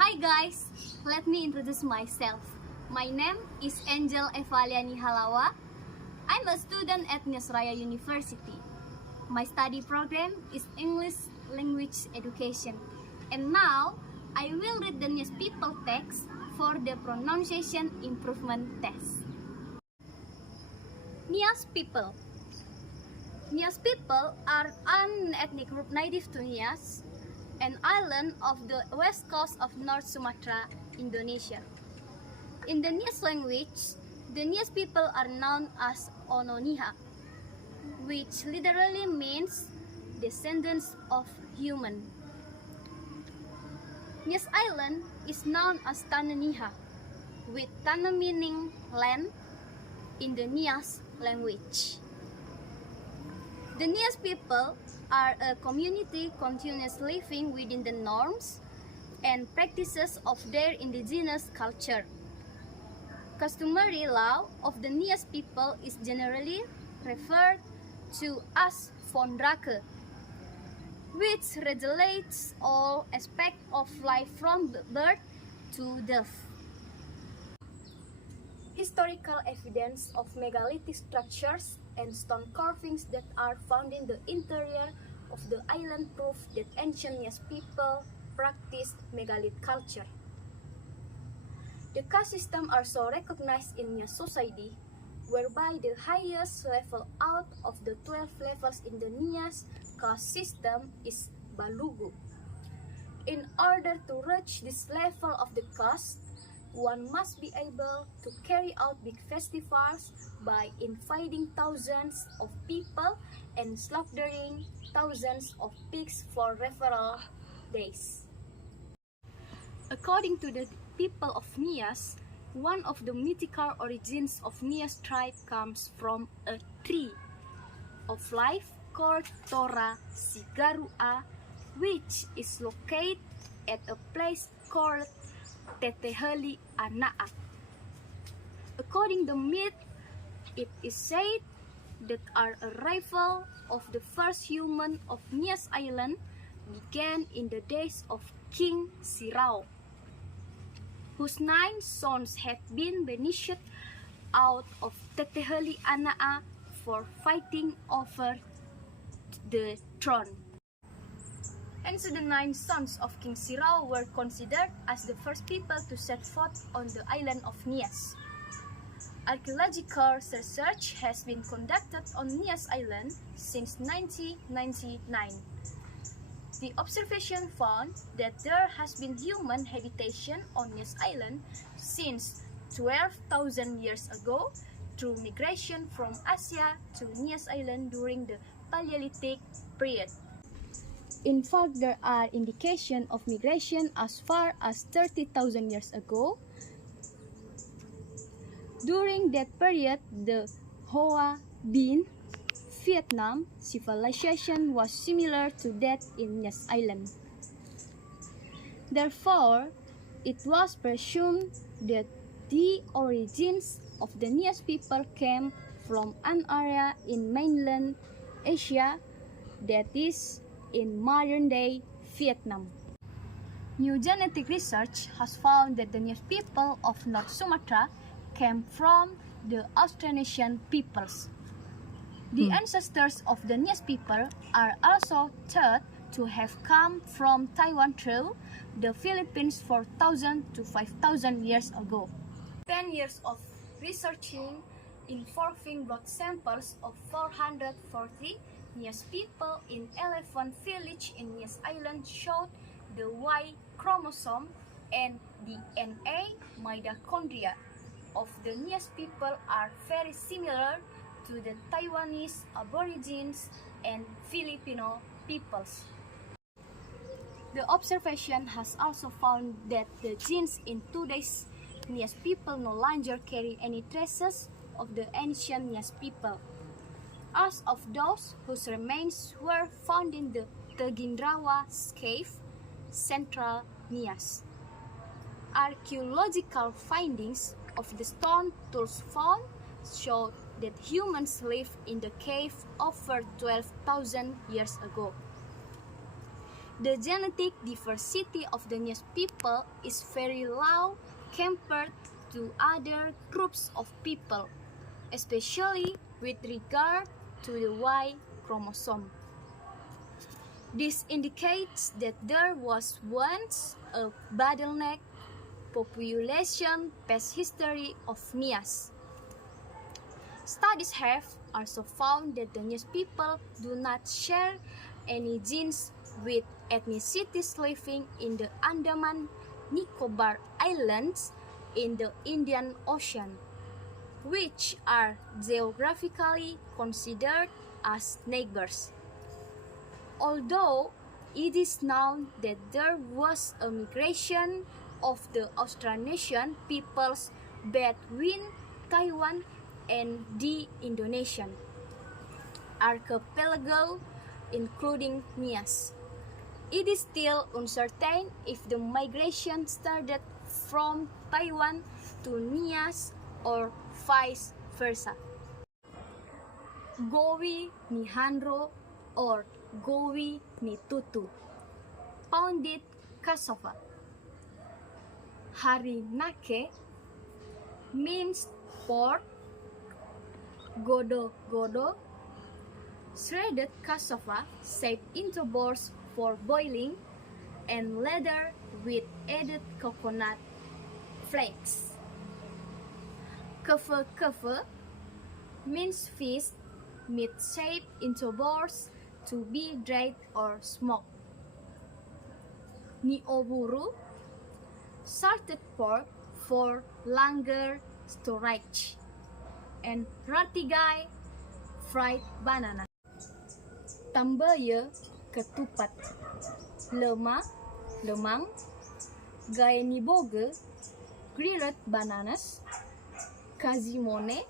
Hi guys, let me introduce myself. My name is Angel Evaliani Halawa. I'm a student at Nusraya University. My study program is English Language Education. And now, I will read the Nias People text for the pronunciation improvement test. Nias People. Nias people are an ethnic group native to Nias, an island of the west coast of North Sumatra, Indonesia. In the Nias language, the Nias people are known as Ononiha, which literally means descendants of human. Nias Island is known as Tananiha, with Tana meaning land in the Nias language. The Nias people are a community continuously living within the norms and practices of their indigenous culture. Customary law of the Nias people is generally referred to as Fondrake, which regulates all aspects of life from birth to death. Historical evidence of megalithic structures and stone carvings that are found in the interior of the island prove that ancient Nias people practiced megalith culture. The caste system are so recognized in Nias society, whereby the highest level out of the 12 levels in the Nias caste system is Balugu. In order to reach this level of the caste, one must be able to carry out big festivals by inviting thousands of people and slaughtering thousands of pigs for several days. According to the people of Nias, one of the mythical origins of Nias tribe comes from a tree of life called Tora Sigarua, which is located at a place called Teteheli Anaa. According to the myth, it is said that our arrival of the first human of Nias Island began in the days of King Sirau, whose 9 sons had been banished out of Teteheli Anaa for fighting over the throne. And so the 9 sons of King Sirau were considered as the first people to set foot on the island of Nias. Archaeological research has been conducted on Nias Island since 1999. The observation found that there has been human habitation on Nias Island since 12,000 years ago through migration from Asia to Nias Island during the Paleolithic period. In fact, there are indications of migration as far as 30,000 years ago. During that period, the Hoa Binh, Vietnam civilization was similar to that in Nias Island. Therefore, it was presumed that the origins of the Nias people came from an area in mainland Asia, that is, in modern-day Vietnam. New genetic research has found that the Nias people of North Sumatra came from the Austronesian peoples. The ancestors of the Nias people are also thought to have come from Taiwan through the Philippines 4,000 to 5,000 years ago. 10 years of researching involving blood samples of 440 Nias people in 11 villages in Nias Island showed the Y chromosome and DNA mitochondria of the Nias people are very similar to the Taiwanese Aborigines and Filipino peoples. The observation has also found that the genes in today's Nias people no longer carry any traces of the ancient Nias people, as of those whose remains were found in the Tegindrawa cave, central Nias. Archaeological findings of the stone tools found showed that humans lived in the cave over 12,000 years ago. The genetic diversity of the Nias people is very low compared to other groups of people, especially with regard to the Y chromosome. This indicates that there was once a bottleneck population past history of Nias. Studies have also found that the Nias people do not share any genes with ethnicities living in the Andaman Nicobar Islands in the Indian Ocean, which are geographically considered as neighbors. Although it is known that there was a migration of the Austronesian peoples between Taiwan and the Indonesian archipelago, including Nias, it is still uncertain if the migration started from Taiwan to Nias or vice versa. Gowi Nihandro or Gowi Nitutu, pounded cassava. Harinake, minced pork. Godo-godo, shredded cassava shaped into balls for boiling, and later with added coconut flakes. Kefe-kefe, minced fish, meat shaped into balls to be dried or smoked. Nioburu, salted pork for longer storage. And ratigai, fried banana. Tambaya, ketupat. Lemang, gaeniboge, grilled bananas. Kazimone,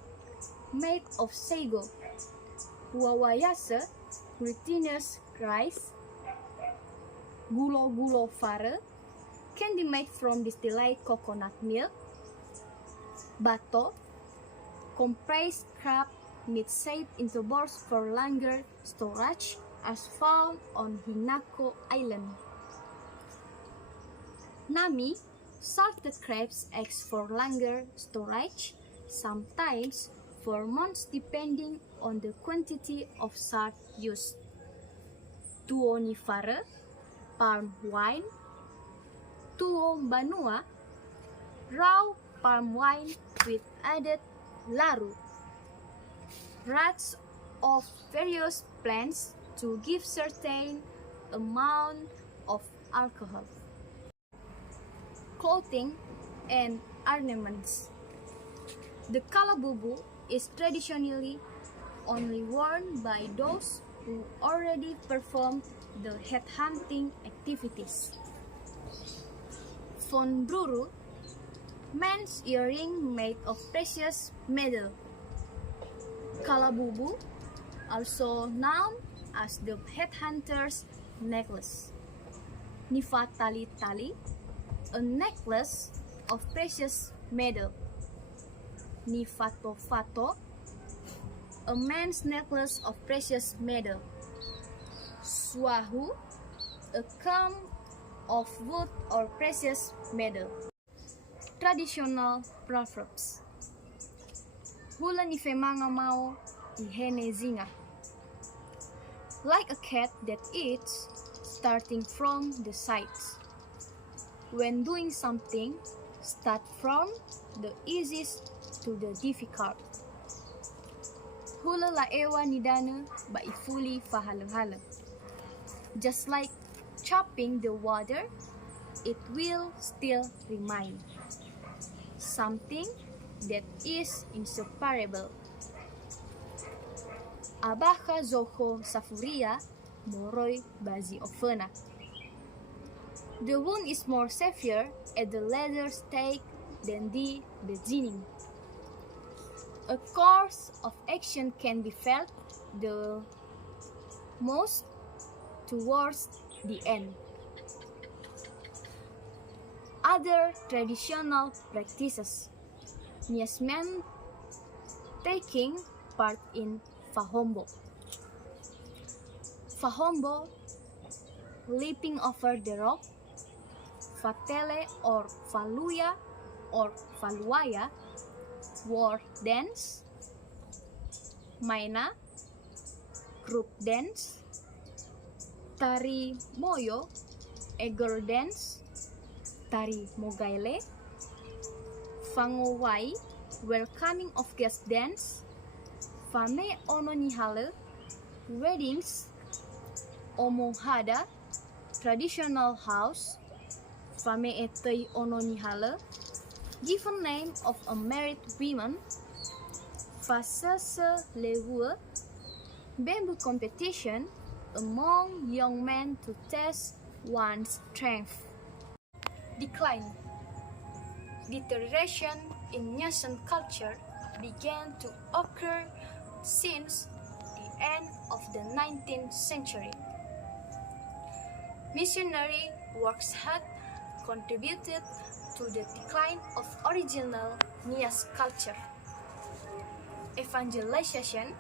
made of sago. Wawayase, glutinous rice. Gulo-gulo fare, candy made from distilled coconut milk. Bato, compressed crab meat shaped into balls for longer storage, as found on Hinako Island. Nami, salted crab's eggs for longer storage, sometimes for months depending on the quantity of salt used. Tuonifare, palm wine. Tuo Banua, raw palm wine with added laru, roots of various plants to give certain amount of alcohol. Clothing and ornaments. The kalabubu is traditionally only worn by those who already perform the headhunting activities. Fonbruru, men's earring made of precious metal. Kalabubu, also known as the headhunter's necklace. Nifatali-tali, a necklace of precious metal. Nifato-fato, a man's necklace of precious metal. Swahu, a comb of wood or precious metal. Traditional proverbs. Hula ni femanga mau ihene zinga. Like a cat that eats, starting from the sides. When doing something, start from the easiest to the difficult. Hula la ewa nidana ba ifuli fahalang-halang. Just like chopping the water, it will still remain something that is inseparable. Abaha zoho safuria moroi bazi ofena. The wound is more severe at the later stage than the beginning. A course of action can be felt the most towards the end. Other traditional practices. Nias men taking part in Fahombo. Fahombo leaping over the rope, Vatele or Valuya or Valuaya, war dance, Maina, group dance, Tari Moyo, Eagle dance, Tari Mogaile, Fangowai, welcoming of guest dance, Fame Ononihale, weddings, Omohada, traditional house, Fame Etei Ononihale, given name of a married woman, Fasese Lewu, bamboo competition among young men to test one's strength. Decline. Deterioration in Nyasan culture began to occur since the end of the 19th century. Missionary works had contributed to the decline of original Nias culture. Evangelization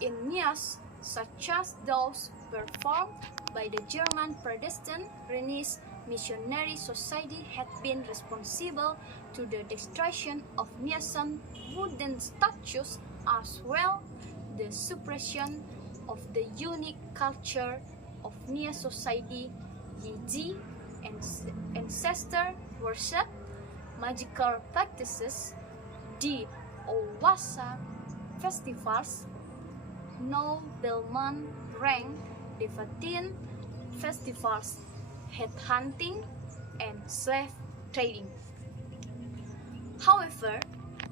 in Nias, such as those performed by the German Protestant Rhenish Missionary Society, had been responsible to the destruction of Niasan wooden statues as well the suppression of the unique culture of Nia society, Yiji, ancestor worship, magical practices, the Owasa festivals, nobleman rank, the 15 festivals, headhunting, and slave trading. However,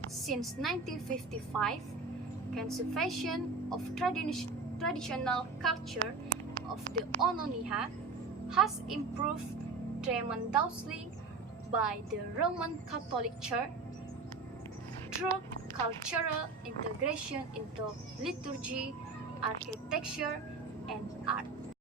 since 1955, conservation of traditional culture of the Ononiha has improved tremendously by the Roman Catholic Church through cultural integration into liturgy, architecture, and art.